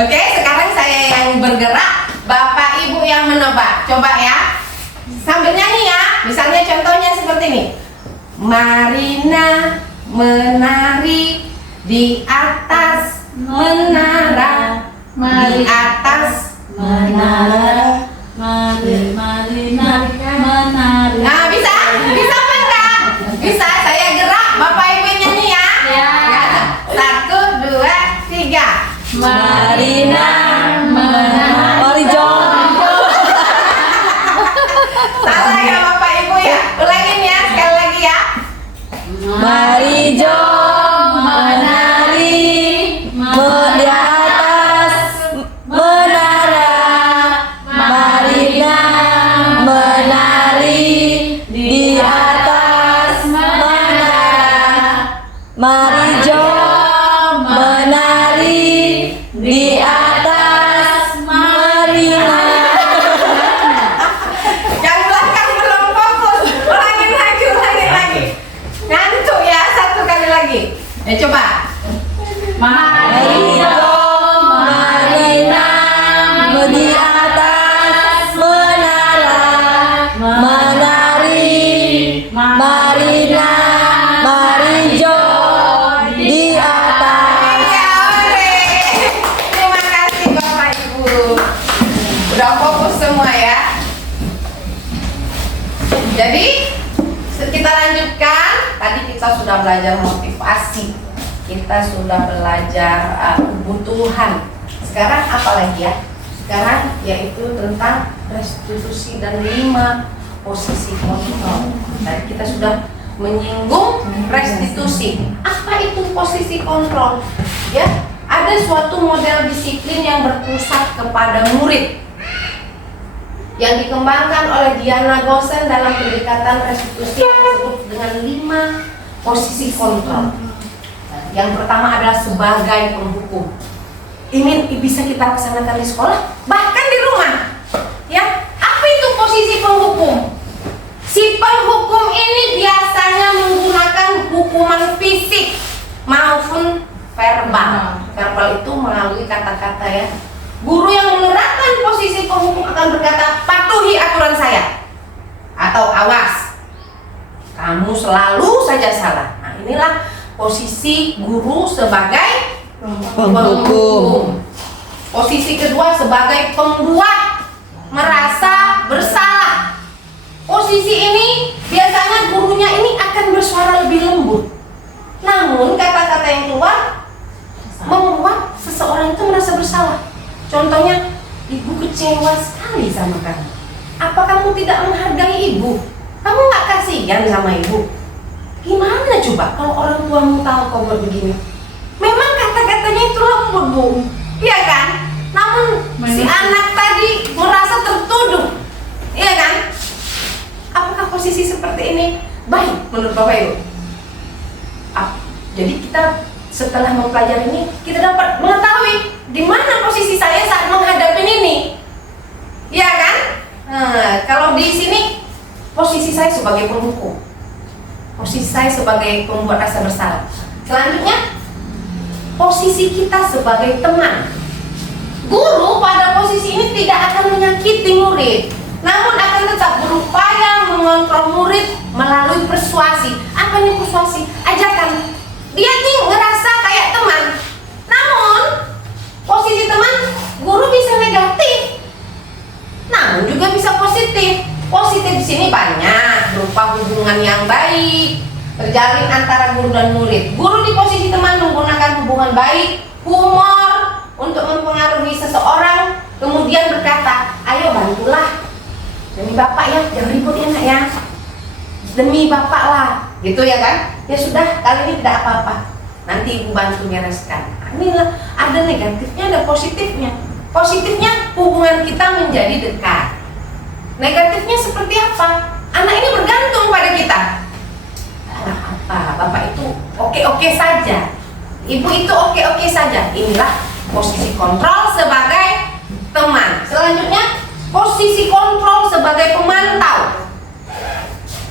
Oke, sekarang saya yang bergerak, Bapak Ibu yang menebak. Coba, ya. Sambil nyanyi, ya. Misalnya contohnya seperti ini. Marina menari di atas menara, di atas Menara. Menari. Nah, bisa? Bisa apa enggak? Bisa, saya gerak, Bapak Ibu nyanyi, ya. Ya. 1, 2, 3. Marina menari. Salah ya Bapak Ibu, ya. Ulangin, ya, sekali lagi, ya. Marijo menari. Marina, Marijo di atas. Ya, ore. Terima kasih Bapak Ibu. Udah fokus semua ya. Jadi kita lanjutkan. Tadi kita sudah belajar motivasi, kita sudah belajar kebutuhan. Sekarang apa lagi ya? Sekarang yaitu tentang restitusi dan 5 posisi kontrol. Tadi kita sudah menyinggung restitusi. Apa itu posisi kontrol? Ya, ada suatu model disiplin yang berpusat kepada murid yang dikembangkan oleh Diana Gosen dalam pendekatan restitusi yang disebut dengan 5 posisi kontrol. Yang pertama adalah sebagai penghukum. Ini bisa kita laksanakan di sekolah, bahkan di rumah. Ya, apa itu posisi penghukum? Si penghukum ini biasanya menggunakan hukuman fisik maupun verbal. Verbal itu melalui kata-kata ya. Guru yang menerapkan posisi penghukum akan berkata, patuhi aturan saya, atau awas, kamu selalu saja salah. Nah, inilah posisi guru sebagai penghukum. Posisi kedua sebagai pembuat merasa bersalah. Posisi ini biasanya gurunya ini akan bersuara lebih lembut. Namun kata-kata yang keluar membuat seseorang itu merasa bersalah. Contohnya, ibu kecewa sekali sama kamu. Apa kamu tidak menghargai ibu? Kamu nggak kasihan sama ibu? Gimana coba kalau orang tuamu tahu kamu begini? Memang kata-katanya itu lembut, Bu, iya kan? Namun si anak tadi merasa tertuduh, iya kan? Apakah posisi seperti ini baik menurut Bapak Ibu? Jadi kita setelah mempelajari ini, kita dapat mengetahui di mana posisi saya saat menghadapi ini, iya kan? Nah, kalau di sini posisi saya sebagai penghukum, posisi saya sebagai pembuat rasa bersalah. Selanjutnya, posisi kita sebagai teman. Guru pada posisi ini tidak akan menyakiti murid, namun akan tetap berupaya mengontrol murid melalui persuasi. Apa nih persuasi? Ajakan. Dia nih ngerasa kayak teman. Namun posisi teman, guru bisa negatif, namun juga bisa positif. Positif di sini banyak, berupa hubungan yang baik terjalin antara guru dan murid. Guru di posisi teman menggunakan hubungan baik, humor untuk mempengaruhi seseorang, kemudian berkata, ayo bantulah, demi bapak ya, jangan ribut ya nak ya, demi bapak lah, gitu ya kan? Ya sudah, kali ini tidak apa-apa, nanti ibu bantu bereskan. Nah, inilah ada negatifnya, ada positifnya. Positifnya hubungan kita menjadi dekat. Negatifnya seperti apa? Anak ini bergantung pada kita. Nah, apa? Bapak itu oke-oke saja, ibu itu oke-oke saja. Inilah posisi kontrol sebagai teman. Selanjutnya, posisi kontrol sebagai pemantau.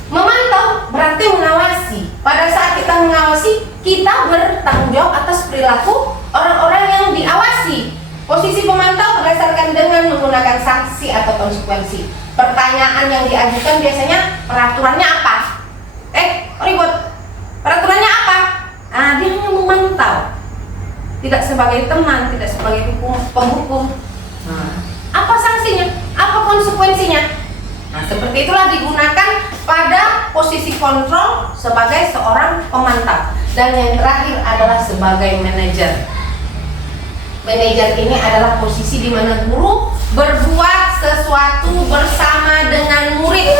Memantau berarti mengawasi. Pada saat kita mengawasi, kita bertanggung jawab atas perilaku orang-orang yang diawasi. Posisi pemantau berdasarkan dengan menggunakan sanksi atau konsekuensi. Pertanyaan yang diajukan biasanya, peraturannya apa? Ribut. Peraturannya apa? Dia hanya memantau. Tidak sebagai teman, tidak sebagai penghukum. Apa sanksinya? Apa konsekuensinya? Nah, seperti itulah digunakan pada posisi kontrol sebagai seorang pemantau. Dan yang terakhir adalah sebagai manajer. Manajer ini adalah posisi di mana guru berbuat sesuatu bersama dengan murid,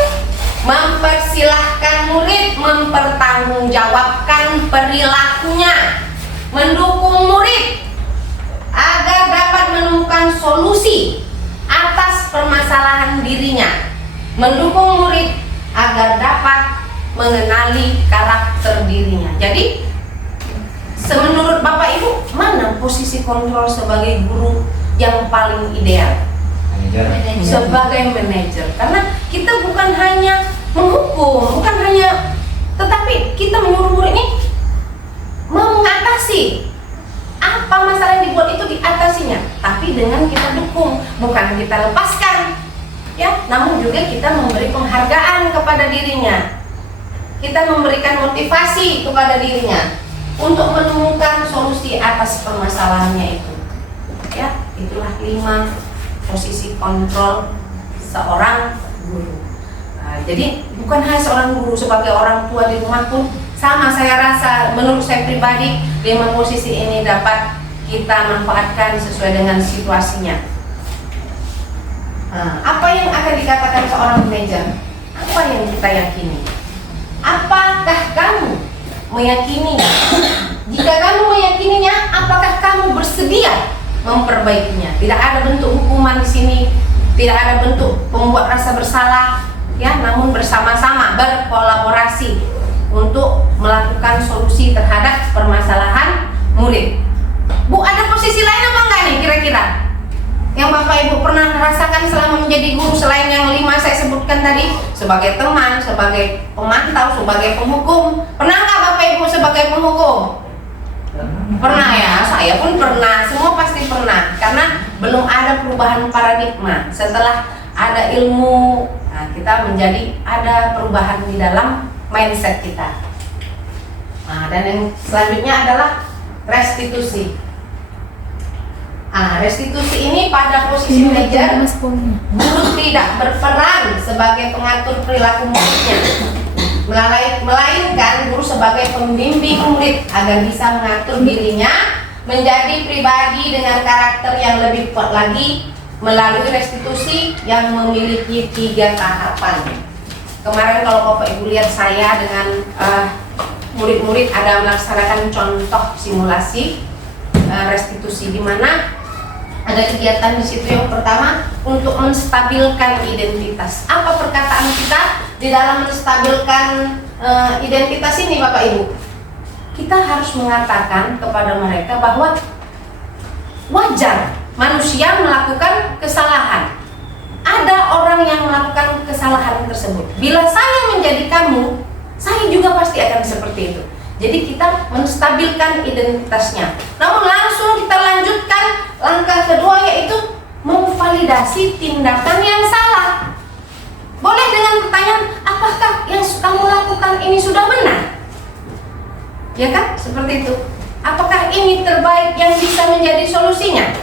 mempersilahkan murid mempertanggungjawabkan perilakunya, mendukung murid agar dapat menemukan solusi atas permasalahan dirinya, mendukung murid agar dapat mengenali karakter dirinya. Jadi, menurut Bapak Ibu, mana posisi kontrol sebagai guru yang paling ideal? Manajer. Sebagai manajer, karena kita bukan hanya menghukum, bukan hanya, tetapi kita menyuruh murid ini mengatasi apa masalah yang dibuat itu, diatasinya, tapi dengan kita dukung, bukan kita lepaskan, ya. Namun juga kita memberi penghargaan kepada dirinya. kita memberikan motivasi kepada dirinya untuk menemukan solusi atas permasalahannya itu. Ya, itulah 5 posisi kontrol seorang guru. Nah, jadi bukan hanya seorang guru, sebagai orang tua di rumah pun sama. Saya rasa, menurut saya pribadi, 5 posisi ini dapat kita manfaatkan sesuai dengan situasinya. Nah, apa yang akan dikatakan seorang manajer? Apa yang kita yakini? Apakah kamu meyakininya? Jika kamu meyakininya, apakah kamu bersedia memperbaikinya? Tidak ada bentuk hukuman di sini, tidak ada bentuk membuat rasa bersalah, ya, namun bersama-sama berkolaborasi untuk melakukan solusi terhadap permasalahan murid. Bu, ada posisi lain apa enggak nih kira-kira yang Bapak Ibu pernah rasakan selama menjadi guru selain yang 5 saya sebutkan tadi? Sebagai teman, sebagai pemantau, sebagai penghukum. Pernah nggak Bapak Ibu sebagai penghukum? Pernah ya, saya pun pernah, semua pasti pernah. Karena belum ada perubahan paradigma. Setelah ada ilmu, nah, kita menjadi ada perubahan di dalam mindset kita. Nah, dan yang selanjutnya adalah restitusi. Nah, restitusi ini pada posisi manajer, guru tidak berperan sebagai pengatur perilaku muridnya, melainkan guru sebagai pembimbing murid agar bisa mengatur dirinya menjadi pribadi dengan karakter yang lebih kuat lagi melalui restitusi yang memiliki 3 tahapan. Kemarin kalau Bapak Ibu lihat saya dengan murid-murid ada melaksanakan contoh simulasi restitusi, di mana ada kegiatan di situ. Yang pertama, untuk menstabilkan identitas. Apa perkataan kita di dalam menstabilkan identitas ini, Bapak Ibu? Kita harus mengatakan kepada mereka bahwa wajar manusia melakukan kesalahan. Ada orang yang melakukan kesalahan tersebut. Bila saya menjadi kamu, saya juga pasti akan seperti itu. Jadi kita menstabilkan identitasnya. Namun langsung kita lanjutkan langkah kedua, yaitu memvalidasi tindakan yang salah. Boleh dengan pertanyaan, apakah yang kamu lakukan ini sudah benar? Ya kan? Seperti itu. Apakah ini terbaik yang bisa menjadi solusinya?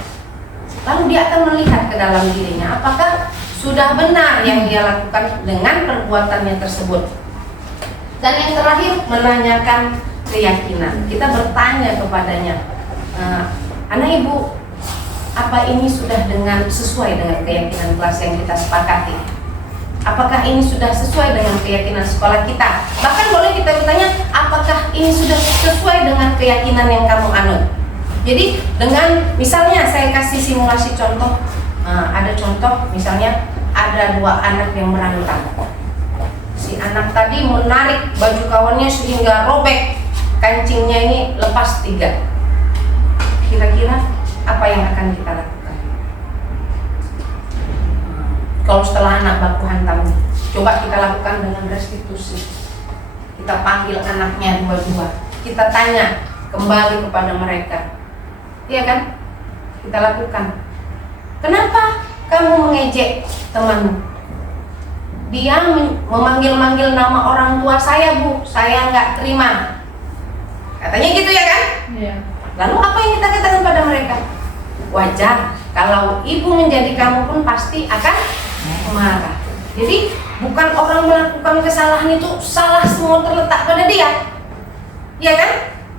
Lalu dia akan melihat ke dalam dirinya, apakah sudah benar yang dia lakukan dengan perbuatannya tersebut. Dan yang terakhir, menanyakan keyakinan. Kita bertanya kepadanya, anak ibu, apa ini sudah sesuai dengan keyakinan kelas yang kita sepakati? Apakah ini sudah sesuai dengan keyakinan sekolah kita? Bahkan boleh kita bertanya, apakah ini sudah sesuai dengan keyakinan yang kamu anut? Jadi dengan, misalnya saya kasih simulasi contoh, ada contoh misalnya ada 2 anak yang berantem. Si anak tadi menarik baju kawannya sehingga robek, kancingnya ini lepas 3. Kira-kira apa yang akan kita lakukan? Kalau setelah anak baku hantam, coba kita lakukan dengan restitusi. Kita panggil anaknya 2-2, kita tanya kembali kepada mereka, iya kan? Kita lakukan. Kenapa kamu mengejek temanmu? Dia memanggil-manggil nama orang tua saya, Bu, saya nggak terima. Katanya gitu ya kan? Iya. Lalu apa yang kita katakan pada mereka? Wajar, kalau ibu menjadi kamu pun pasti akan marah. Jadi bukan orang melakukan kesalahan itu salah semua terletak pada dia, ya kan?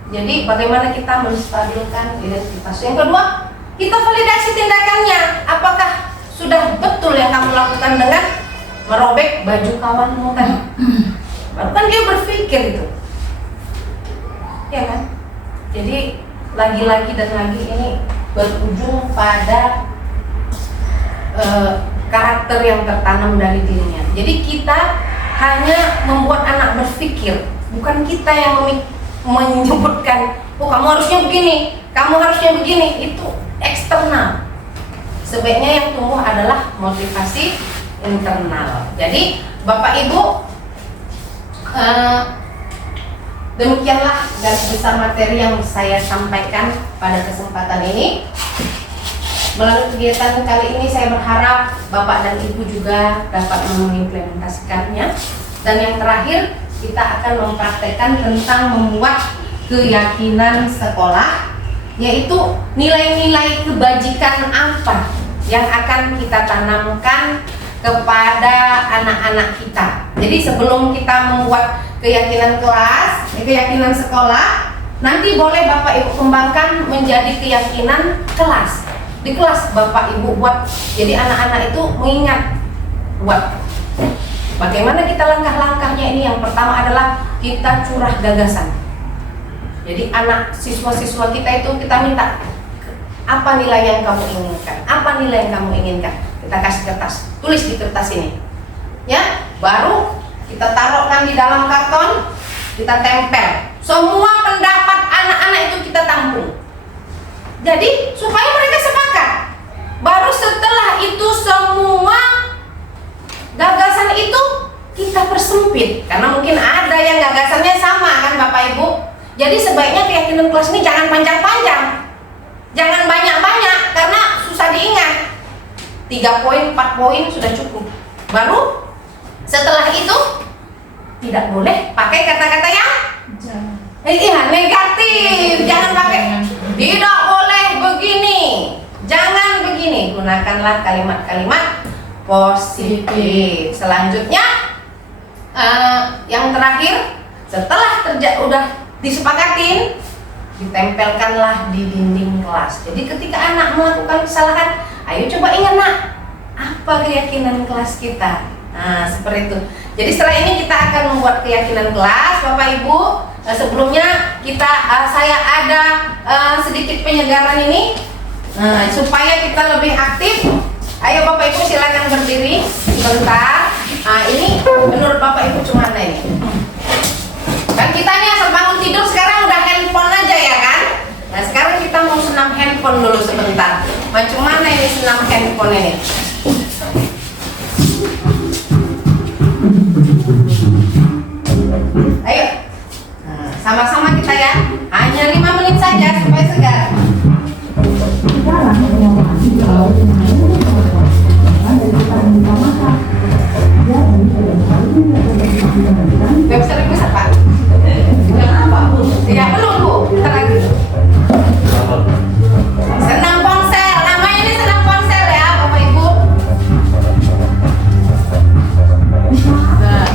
Jadi bagaimana kita menstabilkan identitas. Yang kedua, kita validasi tindakannya. Apakah sudah betul yang kamu lakukan dengan merobek baju kawanmu tadi? Baru kan dia berpikir itu, ya kan? Jadi lagi-lagi dan lagi ini berujung pada karakter yang tertanam dari dirinya. Jadi kita hanya membuat anak berpikir, bukan kita yang menyebutkan, oh kamu harusnya begini, kamu harusnya begini. Itu eksternal. Sebaiknya yang tumbuh adalah motivasi internal. Jadi Bapak Ibu, demikianlah garis besar materi yang saya sampaikan pada kesempatan ini. Melalui kegiatan kali ini saya berharap Bapak dan Ibu juga dapat mengimplementasikannya. Dan yang terakhir, kita akan mempraktekkan tentang membuat keyakinan sekolah, yaitu nilai-nilai kebajikan apa yang akan kita tanamkan kepada anak-anak kita. Jadi sebelum kita membuat keyakinan kelas, keyakinan sekolah, nanti boleh Bapak Ibu kembangkan menjadi keyakinan kelas. Di kelas Bapak Ibu buat, jadi anak-anak itu mengingat buat bagaimana kita langkah-langkahnya ini. Yang pertama adalah kita curah gagasan. Jadi anak siswa-siswa kita itu kita minta, apa nilai yang kamu inginkan? Apa nilai yang kamu inginkan? Kita kasih kertas, tulis di kertas ini. Ya, baru kita taruhkan di dalam karton, kita tempel. Semua pendapat anak-anak itu kita tampung. Jadi supaya mereka sepakat. Baru setelah itu semua gagasan itu kita persempit, karena mungkin ada yang gagasannya sama kan Bapak Ibu. Jadi sebaiknya keyakinan kelas ini jangan panjang-panjang, jangan banyak-banyak, karena susah diingat. 3 poin, 4 poin sudah cukup. Baru setelah itu tidak boleh pakai kata-kata yang negatif. Jangan pakai tidak boleh begini, jangan begini. Gunakanlah kalimat-kalimat positif. Selanjutnya yang terakhir, setelah udah disepakatin, ditempelkanlah di dinding kelas. Jadi ketika anak melakukan kesalahan, ayo coba ingat nak, apa keyakinan kelas kita. Nah seperti itu. Jadi setelah ini kita akan membuat keyakinan kelas Bapak Ibu. Sebelumnya saya ada sedikit penyegaran ini, supaya kita lebih aktif. Ayo Bapak Ibu silakan berdiri sebentar. Ini menurut Bapak Ibu cuma ini. Kan kita nih asal bangun tidur sekarang udah handphone aja ya kan. Nah sekarang kita mau senam handphone dulu sebentar. Macam mana ini senam handphone ini? Ayo, sama-sama kita ya. Hanya 5 menit saja supaya segar. Webster bisa Pak? Apa? Ya belum Bu, bentar lagi. Senam ponsel, namanya ini senam ponsel ya Bapak Ibu. Nah,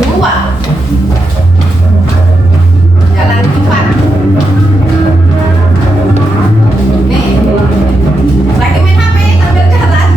2 jalan di depan. Nih, lagi main HP sambil jalan.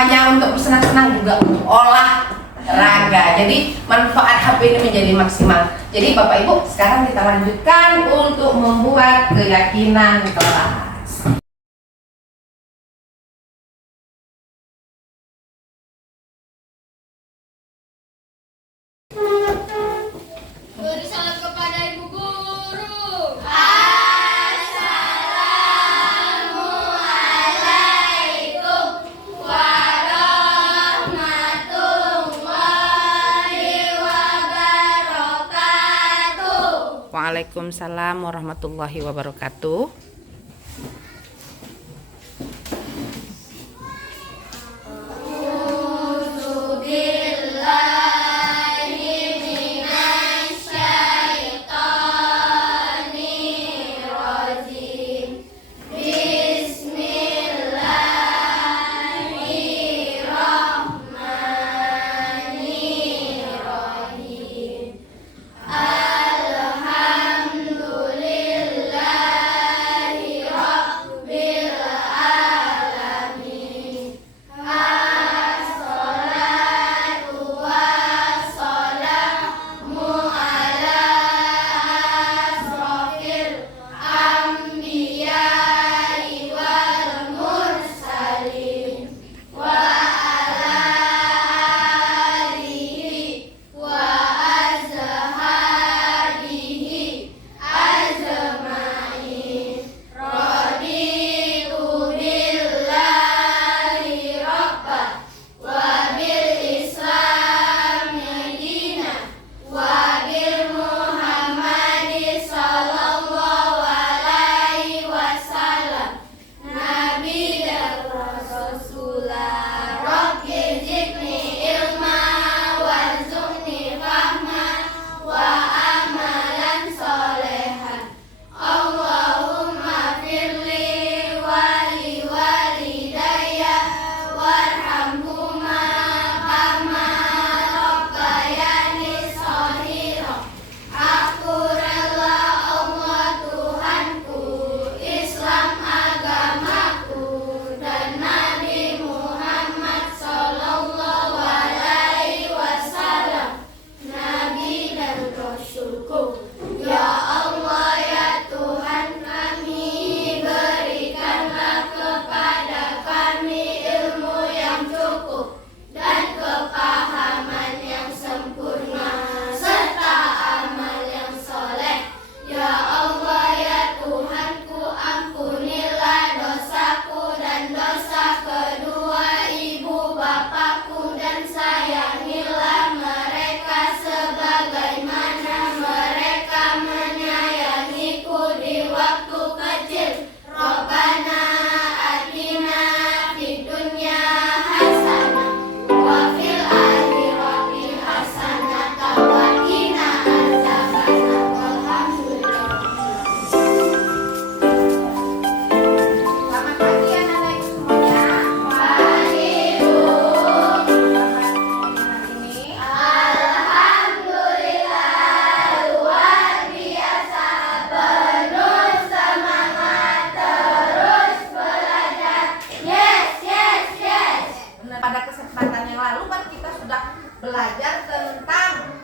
Hanya untuk bersenang-senang, juga untuk olahraga. Jadi manfaat HP ini menjadi maksimal. Jadi Bapak Ibu, sekarang kita lanjutkan untuk membuat keyakinan kelas. Beri salam kepada Ibu Guru. Assalamualaikum Waalaikumsalam warahmatullahi wabarakatuh. Belajar tentang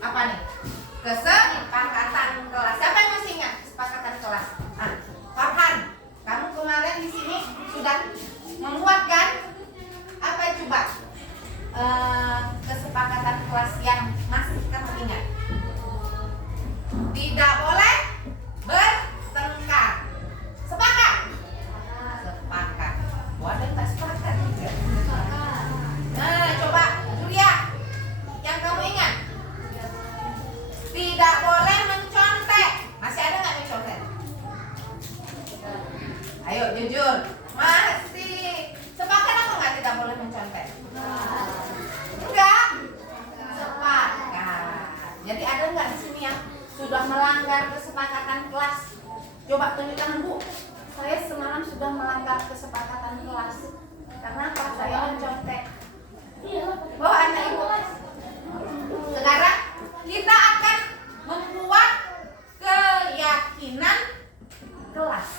apa nih? Kesepakatan kelas. Siapa yang masih ingat kesepakatan kelas? Farhan, kamu kemarin di sini sudah membuat kan? Apa coba? Kesepakatan kelas yang masih kamu ingat? Tidak boleh bertengkar. Sepakat? Sepakat. Ada yang tak sepakat juga. Nah, coba Julia, yang kamu ingat? Tidak boleh mencontek. Masih ada nggak mencontek? Ayo jujur. Masih. Sepakat apa nggak tidak boleh mencontek? Enggak. Sepakat. Jadi ada nggak di sini yang sudah melanggar kesepakatan kelas? Coba tunjuk tangan, Bu. Saya semalam sudah melanggar kesepakatan kelas. Karena apa? Saya mencontek. Oh, ada Ibu. Sekarang kita akan membuat keyakinan kelas.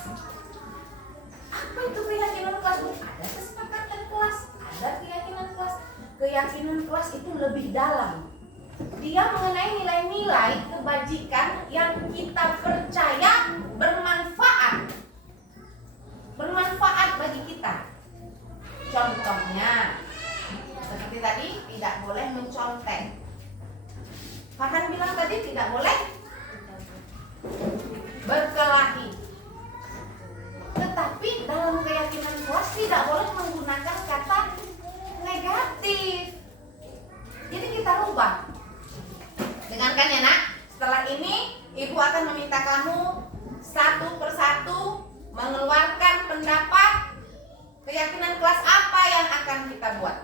Apa itu keyakinan kelas? Ada kesepakatan kelas, ada keyakinan kelas. Keyakinan kelas itu lebih dalam. Dia mengenai nilai-nilai kebajikan yang kita percaya bermanfaat bagi kita. Contohnya seperti tadi, tidak boleh mencontek. Farhan bilang tadi tidak boleh berkelahi. Tetapi dalam keyakinan kelas tidak boleh menggunakan kata negatif. Jadi kita rubah. Dengarkan ya nak. Setelah ini ibu akan kita buat.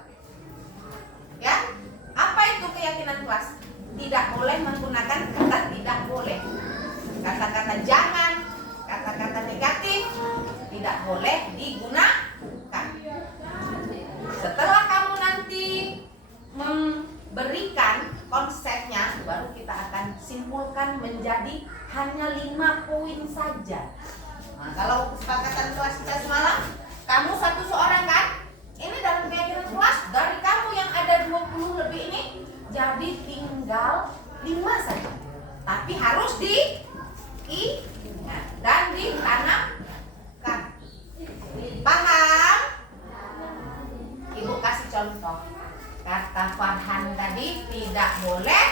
Ya, apa itu keyakinan kelas? Tidak boleh menggunakan kata tidak boleh. Kata-kata jangan, kata-kata negatif tidak boleh digunakan. Setelah kamu nanti memberikan konsepnya, baru kita akan simpulkan menjadi hanya 5 poin saja. Nah, kalau kesepakatan kelas kita semalam, kamu seorang kan? Ini dalam keyakinan kelas, dari kamu yang ada 20 lebih ini, jadi tinggal 5 saja. Tapi harus diingat dan ditanamkan. Paham? Ibu kasih contoh. Kata Farhan tadi tidak boleh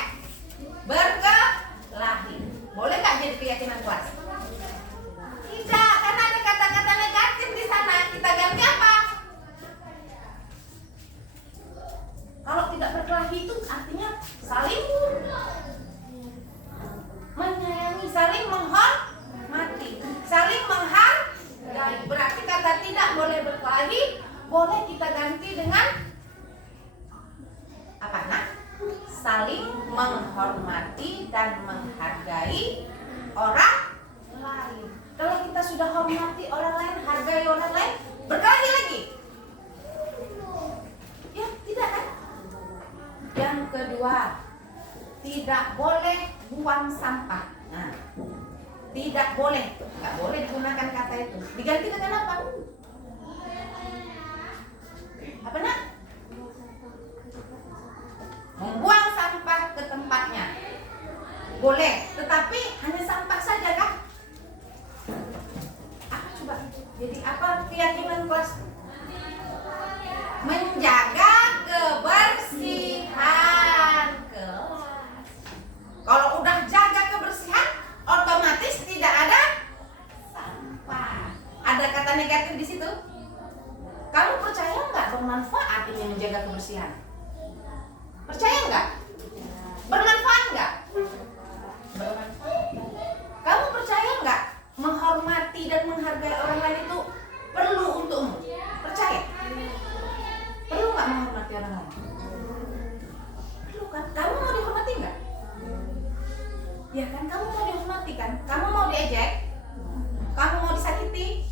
berkelahi. Boleh nggak jadi keyakinan kelas? Tidak, karena ada kata-kata negatif di sana. Kita ganti apa? Kalau tidak berkelahi itu artinya saling menyayangi, saling menghormati, saling menghargai. Berarti kata tidak boleh berkelahi boleh kita ganti dengan apa nak? Saling menghormati dan menghargai orang lain. Kalau kita sudah hormati orang lain, hargai orang lain, berkelahi lagi? Ya tidak kan? Yang kedua, tidak boleh buang sampah. Nah, tidak boleh, nggak boleh digunakan kata itu. Diganti dengan apa? Apa nak? Membuang sampah ke tempatnya. Boleh, tetapi hanya sampah saja kah? Apa coba? Jadi apa keyakinan kelas? Menjaga kebersihan kelas. Kalau udah jaga kebersihan, otomatis tidak ada sampah. Ada kata negatif di situ? Kamu percaya nggak bermanfaat ini menjaga kebersihan? Percaya nggak? Bermanfaat nggak? Bermanfaat. Kamu percaya nggak menghormati dan menghargai orang lain itu perlu untukmu? Percaya? Perlu nggak menghormati orang lain? Perlu kan? Kamu mau dihormati nggak? Ya kan, kamu mau dihormati kan? Kamu mau diejek? Kamu mau disakiti?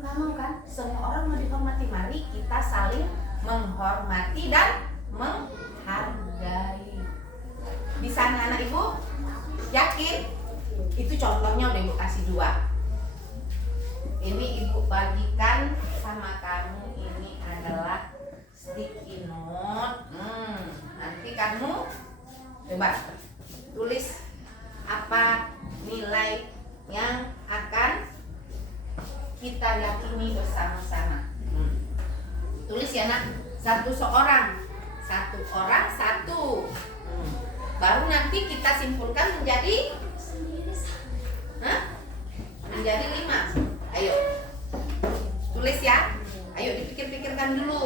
Nggak mau kan? Semua orang mau dihormati. Mari kita saling menghormati dan menghargai. Bisa anak-anak ibu? Yakin? Itu contohnya udah ibu kasih 2. Ini ibu bagikan sama kamu. Ini adalah sticky note. Nanti kamu coba tulis apa nilai yang akan kita yakini bersama-sama. Tulis ya nak. Satu orang. Baru nanti kita simpulkan menjadi menjadi 5. Ayo tulis ya. Ayo dipikir-pikirkan dulu.